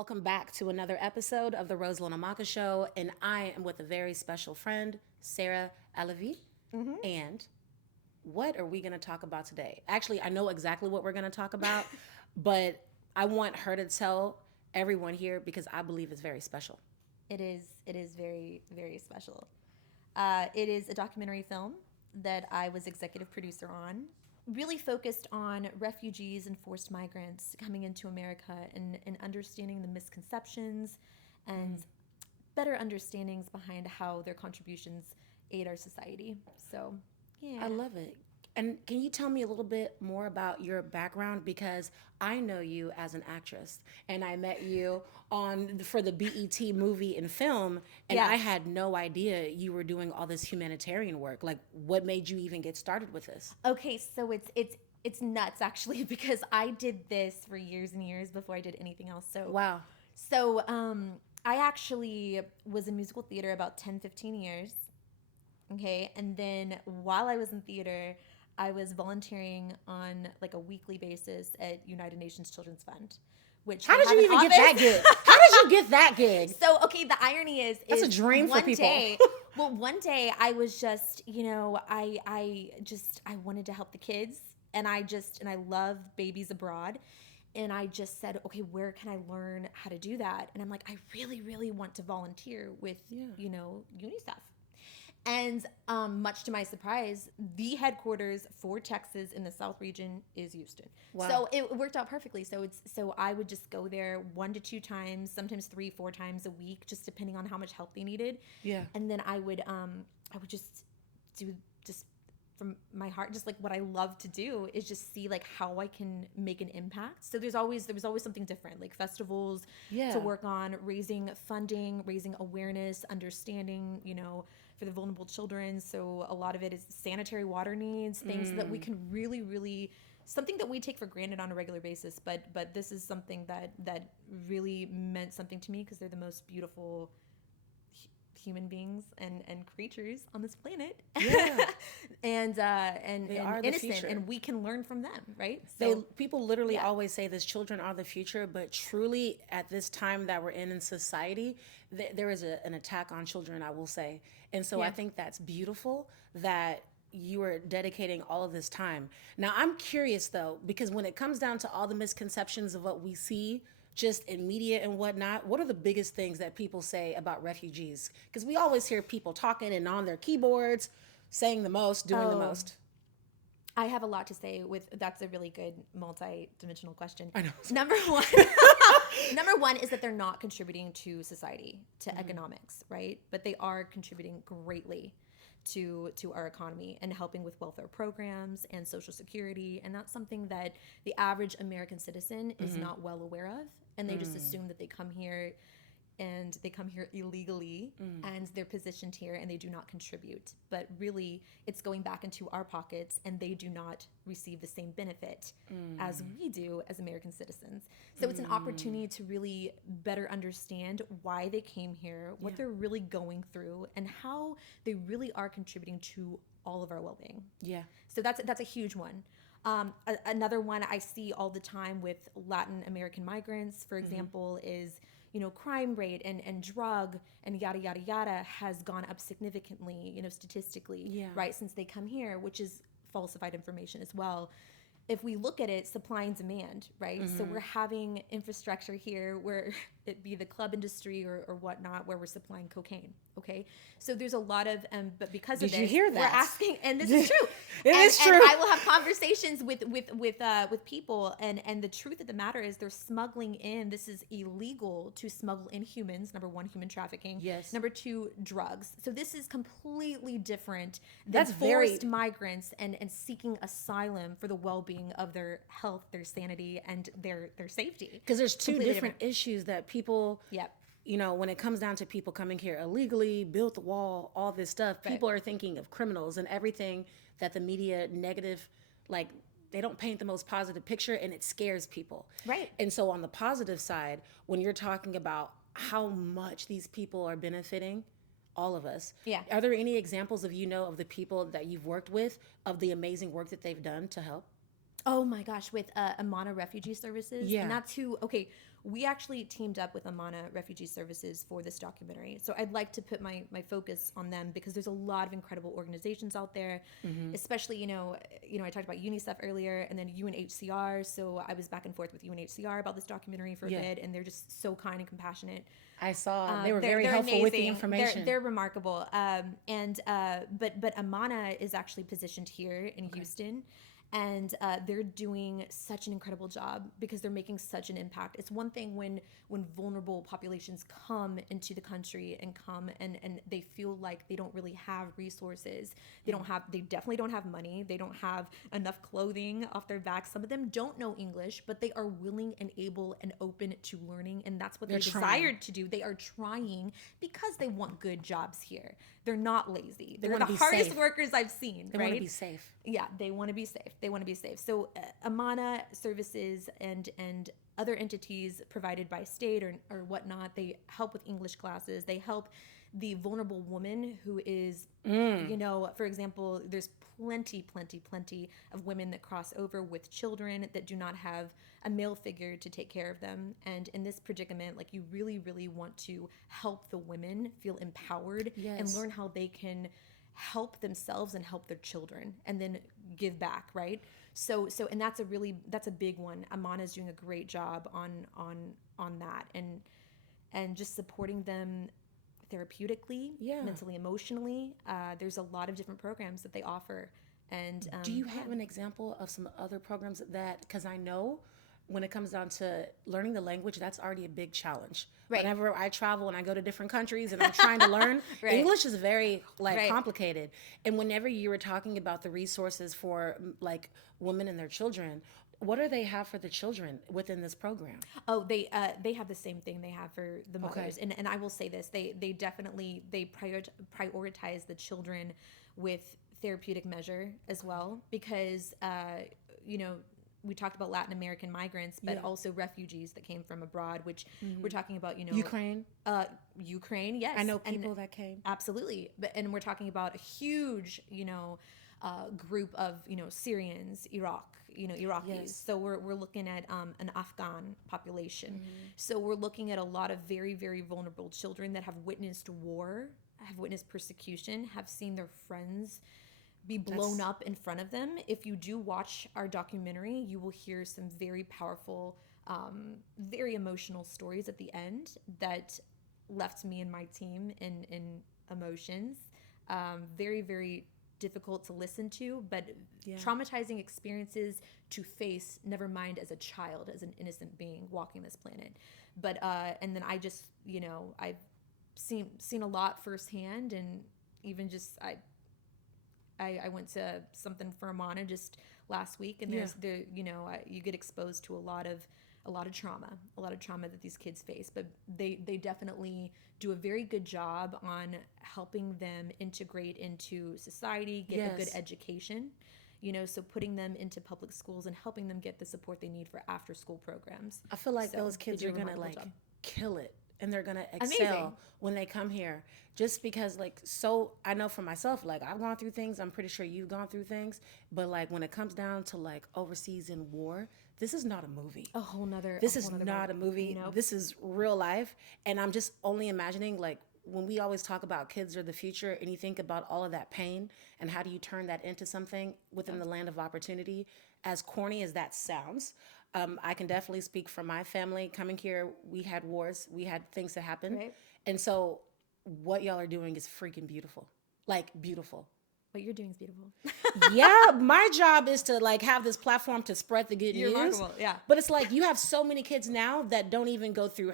Welcome back to another episode of the Roselyn Omaka Show, and I am with a very special friend, Sara and And what are we going to talk about today? Actually, I know exactly what we're going to talk about, but I want her to tell everyone here because I believe it's very special. It is. It is very, very special. It is a documentary film that I was executive producer on, really focused on refugees and forced migrants coming into America and understanding the misconceptions and better understandings behind how their contributions aid our society. So, yeah. I love it. And can you tell me a little bit more about your background? Because I know you as an actress, and I met you for the BET movie and film, and Yes. I had no idea you were doing all this humanitarian work. Like, what made you even get started with this? Okay, so it's nuts actually because I did this for years and years before I did anything else. Wow. So I actually was in musical theater about 10, 15 years. Okay, and then while I was in theater, I was volunteering on like a weekly basis at United Nations Children's Fund. Which How they did you have even an get that office. gig? How did you get that gig? So, okay, the irony is That's a dream for one people. Day, well, one day I was just, I wanted to help the kids, and I love babies abroad, and I just said, okay, where can I learn how to do that? And I'm like, I really, really want to volunteer with, UNICEF. And much to my surprise, the headquarters for Texas in the South region is Houston. Wow. So it worked out perfectly. So I would just go there 1 to 2 times, sometimes 3, 4 times a week, just depending on how much help they needed. Yeah. And then I would just do just from my heart, just like what I love to do is just see like how I can make an impact. So there was always something different, like festivals to work on, raising funding, raising awareness, understanding, for the vulnerable children. So a lot of it is sanitary water needs, things that we can really, really, something that we take for granted on a regular basis. But this is something that really meant something to me because they're the most beautiful human beings and creatures on this planet. Yeah. and are the innocent, future. and we can learn from them, right? People literally always say this: children are the future, but truly at this time that we're in society, there is an attack on children, I will say. And so I think that's beautiful that you are dedicating all of this time. Now I'm curious though, because when it comes down to all the misconceptions of what we see just in media and whatnot, what are the biggest things that people say about refugees? Because we always hear people talking and on their keyboards, saying the most, doing the most. I have a lot to say that's a really good multi-dimensional question. I know. Number one is that they're not contributing to society, to economics, right? But they are contributing greatly to our economy and helping with welfare programs and Social Security. And that's something that the average American citizen is not well aware of. And they just assume that they come here illegally and they're positioned here and they do not contribute. But really, it's going back into our pockets and they do not receive the same benefit as we do as American citizens. So it's an opportunity to really better understand why they came here, what they're really going through, and how they really are contributing to all of our well-being. Yeah. So that's a huge one. Another one I see all the time with Latin American migrants, for example, is crime rate and drug and yada, yada, yada has gone up significantly, statistically, right, since they come here, which is falsified information as well. If we look at it, supply and demand, right? So we're having infrastructure here where it be the club industry or whatnot, where we're supplying cocaine, okay? So there's a lot of, but because of this, Did you hear that? we're asking, and this is true. It is true. And I will have conversations with people, and the truth of the matter is they're smuggling in, this is illegal to smuggle in humans, number one, human trafficking. Yes. Number two, drugs. So this is completely different than That's forced migrants and seeking asylum for the well-being of their health, their sanity, and their safety. Because there's two different issues that people, Yep. when it comes down to people coming here illegally, built the wall, all this stuff, people are thinking of criminals and everything that the media negative, like they don't paint the most positive picture and it scares people. Right. And so on the positive side, when you're talking about how much these people are benefiting, all of us. Yeah. Are there any examples of the people that you've worked with of the amazing work that they've done to help? Oh my gosh, with Amana Refugee Services. Yeah. And that's who, okay, we actually teamed up with Amana Refugee Services for this documentary. So I'd like to put my focus on them because there's a lot of incredible organizations out there, especially, I talked about UNICEF earlier and then UNHCR. So I was back and forth with UNHCR about this documentary for a bit, and they're just so kind and compassionate. I saw they were very helpful amazing. with the information. They're remarkable. But Amana is actually positioned here in Houston. And they're doing such an incredible job because they're making such an impact. It's one thing when vulnerable populations come into the country and come and they feel like they don't really have resources. They definitely don't have money. They don't have enough clothing off their backs. Some of them don't know English, but they are willing and able and open to learning. And that's what they're desired to do. They are trying because they want good jobs here. They're not lazy. They're the hardest workers I've seen. They want to be safe. Yeah, they want to be safe. They want to be safe. So Amana services and other entities provided by state or whatnot, they help with English classes. They help the vulnerable woman who is, for example, there's plenty of women that cross over with children that do not have a male figure to take care of them. And in this predicament, like you really, really want to help the women feel empowered and learn how they can help themselves and help their children and then give back, right? So and that's a big one. Amana's doing a great job on that and just supporting them therapeutically, mentally, emotionally. There's a lot of different programs that they offer. And do you have an example of some other programs that, because I know when it comes down to learning the language, that's already a big challenge. Right. Whenever I travel and I go to different countries and I'm trying to learn, English is very complicated. And whenever you were talking about the resources for like women and their children, what do they have for the children within this program? Oh, they have the same thing they have for the mothers. Okay. And I will say this, they definitely prioritize the children with therapeutic measure as well because we talked about Latin American migrants, but also refugees that came from abroad, which we're talking about, Ukraine. Ukraine, yes. I know people that came. Absolutely. And we're talking about a huge, group of, Syrians, Iraqis. Yes. So we're looking at an Afghan population. So we're looking at a lot of very, very vulnerable children that have witnessed war, have witnessed persecution, have seen their friends be blown up in front of them. If you do watch our documentary, you will hear some very powerful, very emotional stories at the end that left me and my team in emotions. Very, very difficult to listen to, but traumatizing experiences to face, never mind as a child, as an innocent being walking this planet. But and then I just, I've seen a lot firsthand, and even just I went to something for Amana just last week, and you get exposed to a lot of trauma that these kids face, but they definitely do a very good job on helping them integrate into society, get a good education, so putting them into public schools and helping them get the support they need for after school programs. I feel like those kids are gonna kill it. And they're going to excel when they come here. Just because, so I know for myself, I've gone through things. I'm pretty sure you've gone through things. But, when it comes down to, overseas in war, this is not a movie. This is not a movie. Nope. This is real life. And I'm just only imagining, when we always talk about kids are the future and you think about all of that pain and how do you turn that into something within the land of opportunity, as corny as that sounds, I can definitely speak for my family. Coming here, we had wars, we had things that happened. Right. And so what y'all are doing is freaking beautiful. Beautiful. What you're doing is beautiful. Yeah, my job is to have this platform to spread the good news. Remarkable, yeah. But it's you have so many kids now that don't even go through,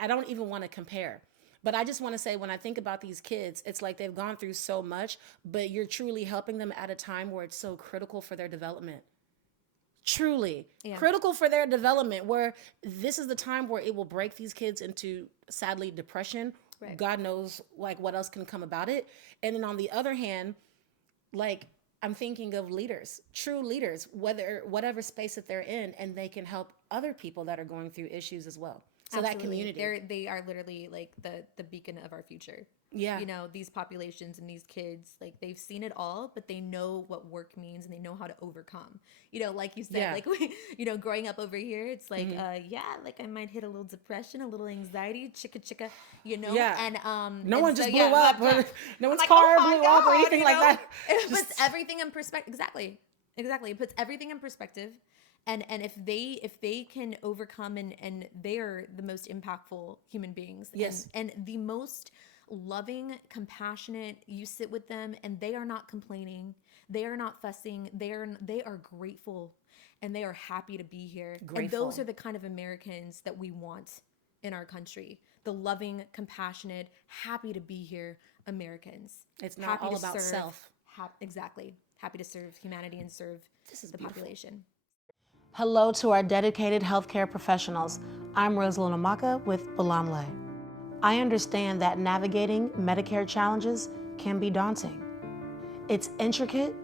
I don't even want to compare. But I just want to say, when I think about these kids, it's they've gone through so much, but you're truly helping them at a time where it's so critical for their development. Truly critical for their development, where this is the time where it will break these kids into, sadly, depression. Right. God knows what else can come about it. And then on the other hand, I'm thinking of leaders, true leaders, whatever space that they're in, and they can help other people that are going through issues as well. So absolutely. That community, they are literally the beacon of our future. Yeah. These populations and these kids, like they've seen it all, but they know what work means and they know how to overcome. Like you said, Yeah. like growing up over here, it's like yeah, like I might hit a little depression, a little anxiety, chicka, Yeah. and No and one so just blew yeah, up. but, No I'm one's like, oh car my blew up or god, anything like that. it Just puts everything in perspective. Exactly, it puts everything in perspective. And if they can overcome, and they are the most impactful human beings, yes. and the most loving, compassionate. You sit with them and they are not complaining, they are not fussing, they are grateful, and they are happy to be here. And Grateful. those are the kind of Americans that we want in our country. The loving, compassionate, happy to be here Americans. It's not Happy all to about serve. self. Exactly. Happy to serve humanity and serve This is the beautiful. population. Hello to our dedicated healthcare professionals. I'm Roselyn Omaka with Balamle. I understand that navigating Medicare challenges can be daunting. It's intricate,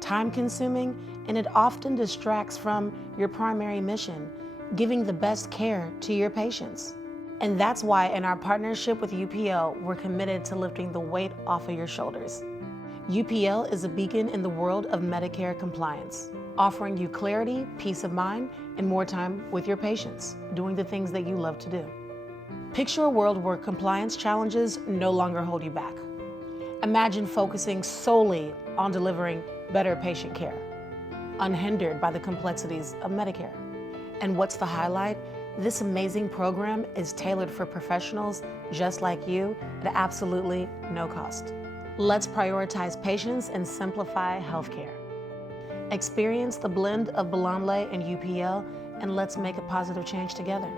time-consuming, and it often distracts from your primary mission, giving the best care to your patients. And that's why in our partnership with UPL, we're committed to lifting the weight off of your shoulders. UPL is a beacon in the world of Medicare compliance, offering you clarity, peace of mind, and more time with your patients, doing the things that you love to do. Picture a world where compliance challenges no longer hold you back. Imagine focusing solely on delivering better patient care, unhindered by the complexities of Medicare. And what's the highlight? This amazing program is tailored for professionals just like you at absolutely no cost. Let's prioritize patients and simplify healthcare. Experience the blend of Balamle and UPL, and let's make a positive change together.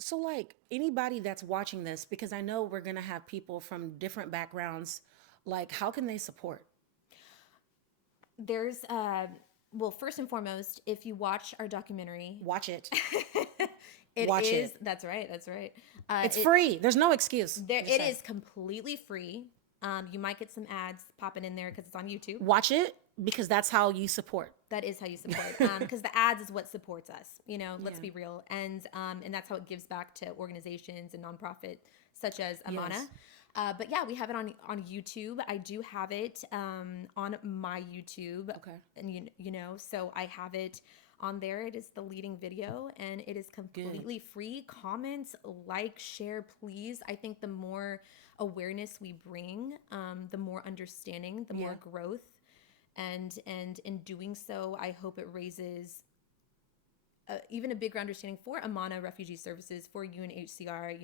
So, like anybody that's watching this, because I know we're going to have people from different backgrounds, like how can they support? There's well, first and foremost, if you watch our documentary, Watch it. Watch it. That's right. It's free. There's no excuse. It is completely free. You might get some ads popping in there because it's on YouTube. Watch it because that's how you support. That is how you support. Because the ads is what supports us. Let's be real, and that's how it gives back to organizations and nonprofit such as Amana. Yes. But yeah, we have it on YouTube. I do have it on my YouTube. Okay. And so I have it on there. It is the leading video, and it is completely free. Comment, like, share, please. I think the more awareness we bring, the more understanding, the more growth, and in doing so, I hope it raises even a bigger understanding for Amana Refugee Services, for UNHCR,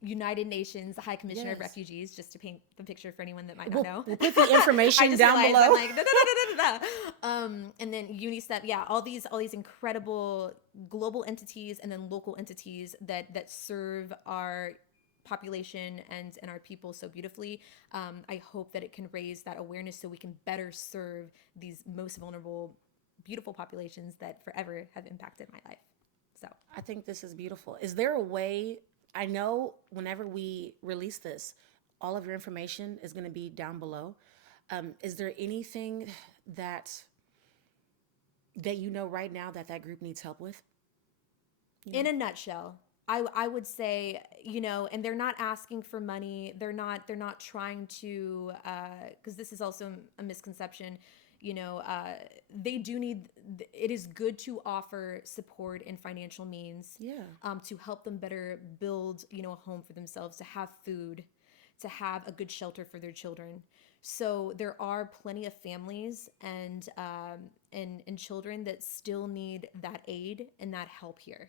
United Nations High Commissioner of Refugees, just to paint the picture for anyone that might not know. We'll put the information down below. I'm like, and then UNICEF, all these incredible global entities and then local entities that serve our population and our people so beautifully. I hope that it can raise that awareness so we can better serve these most vulnerable, beautiful populations that forever have impacted my life. So I think this is beautiful. Is there a way? I know whenever we release this, all of your information is going to be down below. Is there anything that right now that group needs help with? In a nutshell, I would say, and they're not asking for money. They're not trying to, because this is also a misconception. They do need, it is good to offer support and financial means to help them better build, a home for themselves, to have food, to have a good shelter for their children. So there are plenty of families and children that still need that aid and that help here.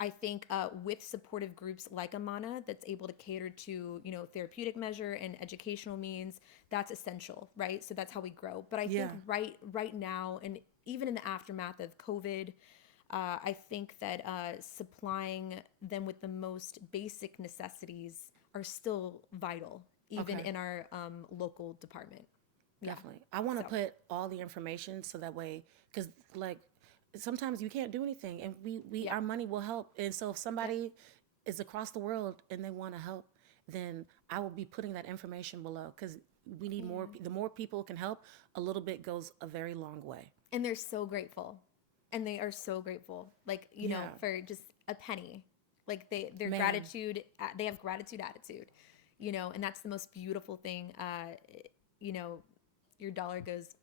I think with supportive groups like Amana that's able to cater to, therapeutic measure and educational means, that's essential, right? So that's how we grow. But I think right now, and even in the aftermath of COVID, I think that supplying them with the most basic necessities are still vital, even in our local department. Definitely. I want to put all the information so that way, because like sometimes you can't do anything, and we our money will help. And so if somebody is across the world and they want to help, then I will be putting that information below, because we need more. The more people can help, a little bit goes a very long way. And they're so grateful, and they are so grateful. Like you know, for just a penny, like their gratitude. They have gratitude attitude, you know, and that's the most beautiful thing. You know, your dollar goes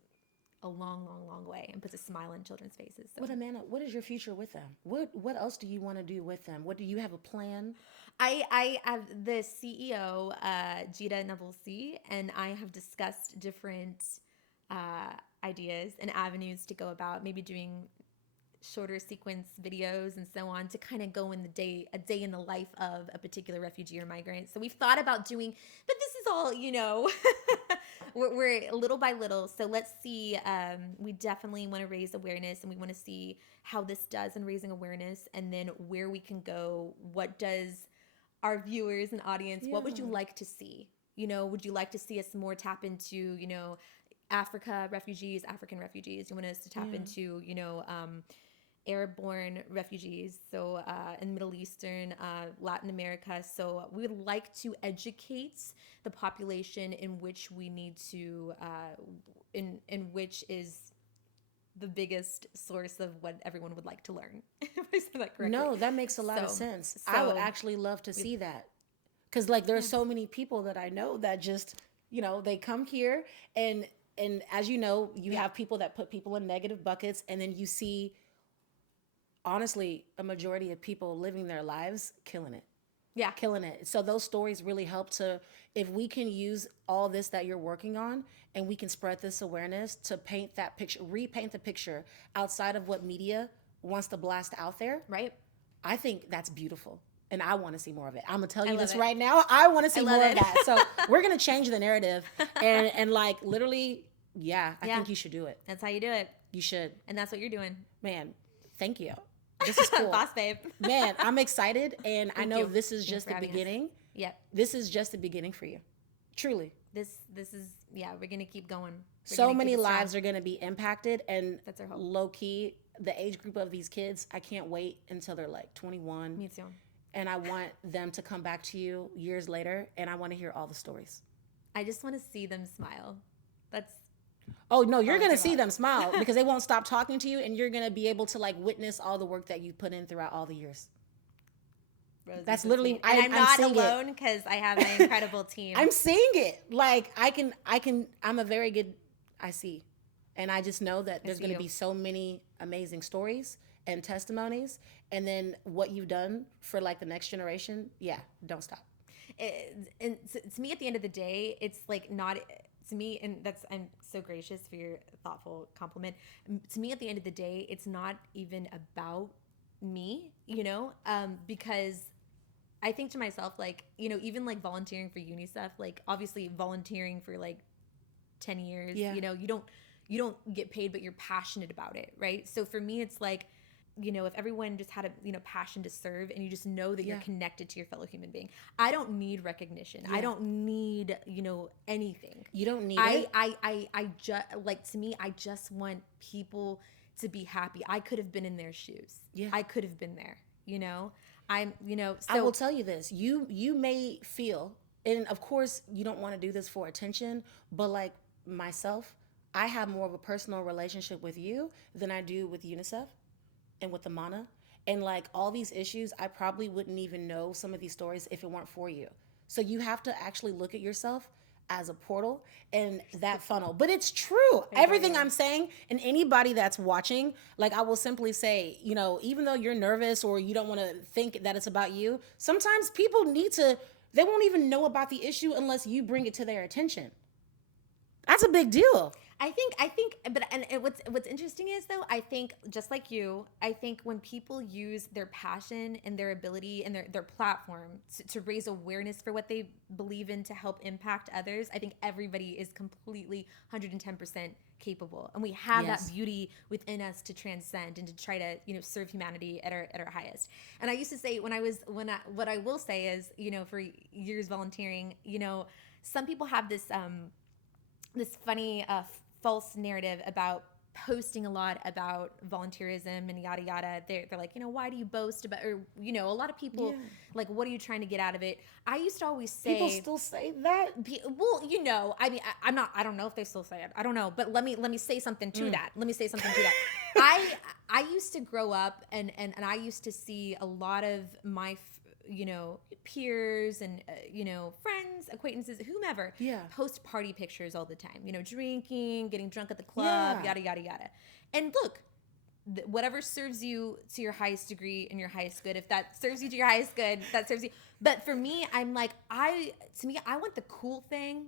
a long, long, long way and puts a smile on children's faces. So. What, Amanda, what is your future with them? What else do you want to do with them? What do you have a plan? I have the CEO, Jita Navolsi, and I have discussed different ideas and avenues to go about maybe doing shorter sequence videos and so on to kind of go in a day in the life of a particular refugee or migrant. So we've thought about doing, but this is all, you know, we're little by little. So let's see. We definitely want to raise awareness, and we want to see how this does in raising awareness, and then where we can go. What does our viewers and audience, what would you like to see? You know, would you like to see us more tap into, you know, African refugees? You want us to tap into, you know, Arab-born refugees, so in Middle Eastern, Latin America. So we would like to educate the population in which we need to, in which is the biggest source of what everyone would like to learn. If I said that correctly. No, that makes a lot of sense. I would actually love to see that, because like there's so many people that I know that just, you know, they come here and as you know, you have people that put people in negative buckets, and then you see, honestly, a majority of people living their lives killing it. Yeah. Killing it. So those stories really help to, if we can use all this that you're working on and we can spread this awareness to paint that picture, repaint the picture outside of what media wants to blast out there. Right. I think that's beautiful. And I want to see more of it. I'm going to tell you this right now. I want to see more of that. So we're going to change the narrative and like literally, I think you should do it. That's how you do it. You should. And that's what you're doing. Man, thank you. This is cool. Boss babe. Man, I'm excited, and I know this is just the beginning. Yep. This is just the beginning for you. Truly. This is, we're going to keep going. So many lives are going to be impacted, and that's our hope. Low key, the age group of these kids, I can't wait until they're like 21. Me too. And I want them to come back to you years later, and I want to hear all the stories. I just want to see them smile. Oh, no, you're going to see them smile because they won't stop talking to you, and you're going to be able to like witness all the work that you put in throughout all the years. That's literally, I'm not alone because I have an incredible team. I'm seeing it. Like I'm a very good, I see. And I just know that there's going to be so many amazing stories and testimonies. And then what you've done for like the next generation. Yeah. Don't stop. And to me, at the end of the day, it's like not... To me, and I'm so gracious for your thoughtful compliment. To me, at the end of the day, it's not even about me, you know, because I think to myself, like, you know, even like volunteering for UNICEF, like obviously volunteering for like 10 years, you know, you don't get paid, but you're passionate about it, right? So for me, it's like, you know, if everyone just had a, you know, passion to serve, and you just know that you're connected to your fellow human being. I don't need recognition. I don't need, you know, anything. You don't need it. I just, like, to me, I just want people to be happy. I could have been in their shoes. Yeah. I could have been there, you know? You know, so. I will tell you this. You may feel, and of course you don't want to do this for attention, but like myself, I have more of a personal relationship with you than I do with UNICEF. And with the MANA, and like all these issues, I probably wouldn't even know some of these stories if it weren't for you. So you have to actually look at yourself as a portal and that funnel. But it's true. Everything I'm saying, and anybody that's watching, like I will simply say, you know, even though you're nervous or you don't want to think that it's about you, sometimes people they won't even know about the issue unless you bring it to their attention. That's a big deal. What's interesting is though, I think just like you, I think when people use their passion and their ability and their platform to raise awareness for what they believe in to help impact others, I think everybody is completely 110% capable, and we have that beauty within us to transcend and to try to serve humanity at our highest. And I used to say what I will say is, for years volunteering, some people have this this funny false narrative about posting a lot about volunteerism and yada yada. They're like, why do you boast about, or a lot of people like, what are you trying to get out of it? I used to always say, people still say that. Well, I mean, I don't know if they still say it. I don't know, but let me say something to that. Let me say something to that. I used to grow up and I used to see a lot of my peers and friends, acquaintances, whomever, post party pictures all the time, drinking, getting drunk at the club, yada yada yada. And look, whatever serves you to your highest degree and your highest good, if that serves you to your highest good, that serves you. But for me, I'm like, I want the cool thing,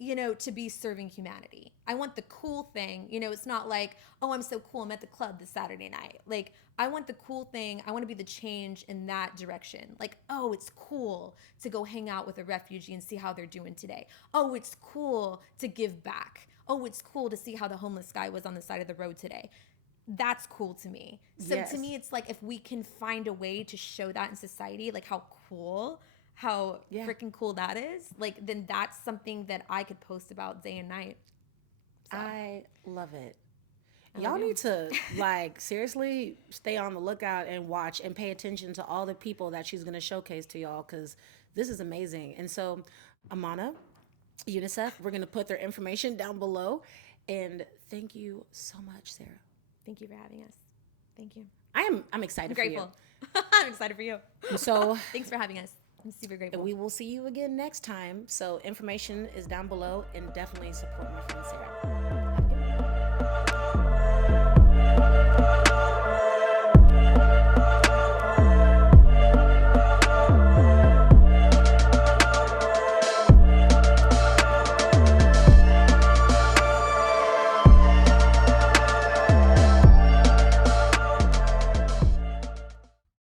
to be serving humanity. I want the cool thing. It's not like, oh, I'm so cool, I'm at the club this Saturday night. Like, I want the cool thing. I want to be the change in that direction. Like, oh, it's cool to go hang out with a refugee and see how they're doing today. Oh, it's cool to give back. Oh, it's cool to see how the homeless guy was on the side of the road today. That's cool to me. So to me, it's like, if we can find a way to show that in society, like how freaking cool that is, like, then that's something that I could post about day and night. So. I love it. Y'all need to seriously stay on the lookout and watch and pay attention to all the people that she's going to showcase to y'all, because this is amazing. And so, Amana, UNICEF, we're going to put their information down below. And thank you so much, Sara. Thank you for having us. Thank you. I'm excited for you. I'm excited for you. So thanks for having us. I'm super grateful. We will see you again next time. So information is down below, and definitely support my friend Sara.